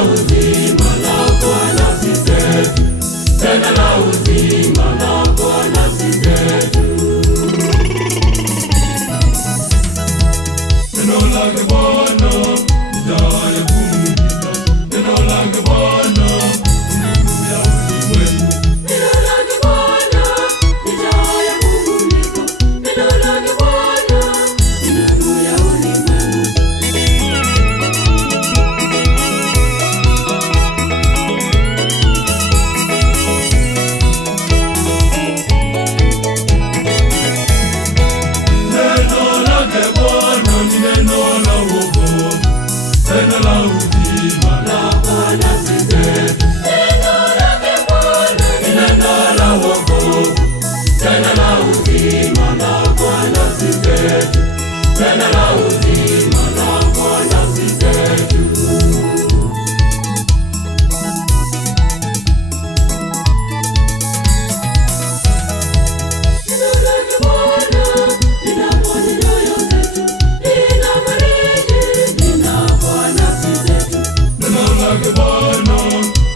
la uzima lako nafsi zetu, tena la uzima lako nafsi zetu. Neno lake Bwana ni taa ya kumulika, neno lake Bwana ni nuru ya ulimwengu. Neno lake Bwana ni taa ya kumulika, neno lake Bwana ni nuru ya ulimwengu. Neno lake Bwana ni neno la wokovu, neno la uzima lako nafsi zetu. Neno lake Bwana ni neno la wokovu, neno la uzima lako nafsi zetu, neno la uzima lako nafsi zetu. Neno lake Bwana linaponya nyoyo zetu, linafariji, linaponya nafsi zetu. Neno lake Bwana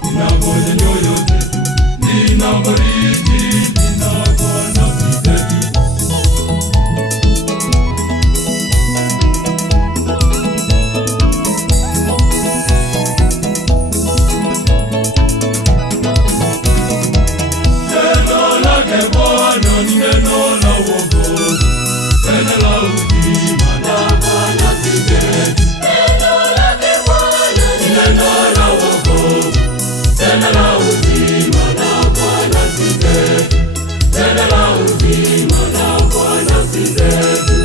linaponya nyoyo zetu, linafariji, linaponya nafsi zetu. Neno lake Bwana ni neno la wokovu, neno la uzima lako nafsi zetu. Neno lake Bwana ni neno la wokovu, neno la uzima lako nafsi zetu, neno la uzima lako nafsi zetu.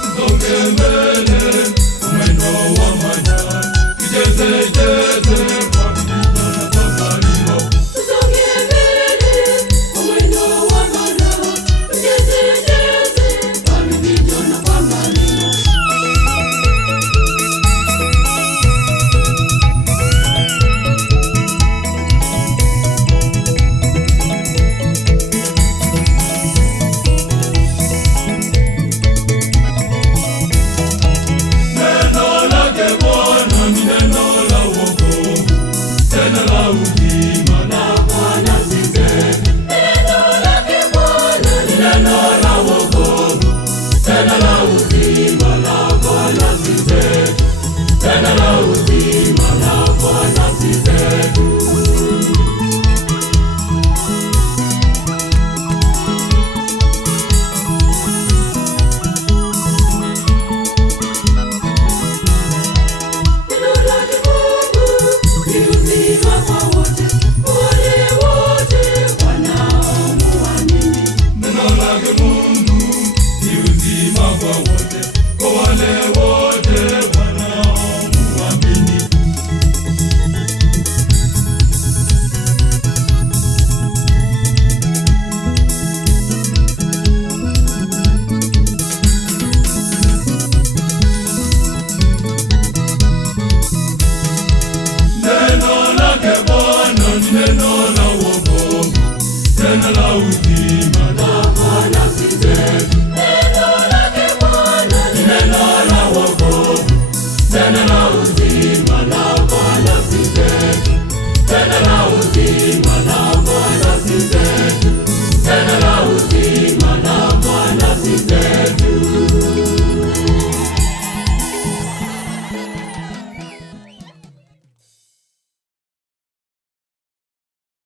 Tusonge mbele kwa mwendo wa manyara, tujezejeze kwa bidii na kwa maarifa. Tusonge mbele kwa mwendo wa manyara, tujezejeze kwa bidii na kwa maarifa. Neno lake Bwana ni neno la wokovu, neno la uzima lako nafsi zetu. Neno lake Bwana ni neno la wokovu, neno la uzima lako nafsi zetu, neno la uzima lako nafsi zetu. Neno lake Mungu ni uzima kwa wote, wale wote wanaomwamini. Neno lake Mungu ni uzima kwa wote, kwa wale wote wanaomwamini. Neno lake Bwana ni neno la wokovu, neno la uzima lako nafsi zetu.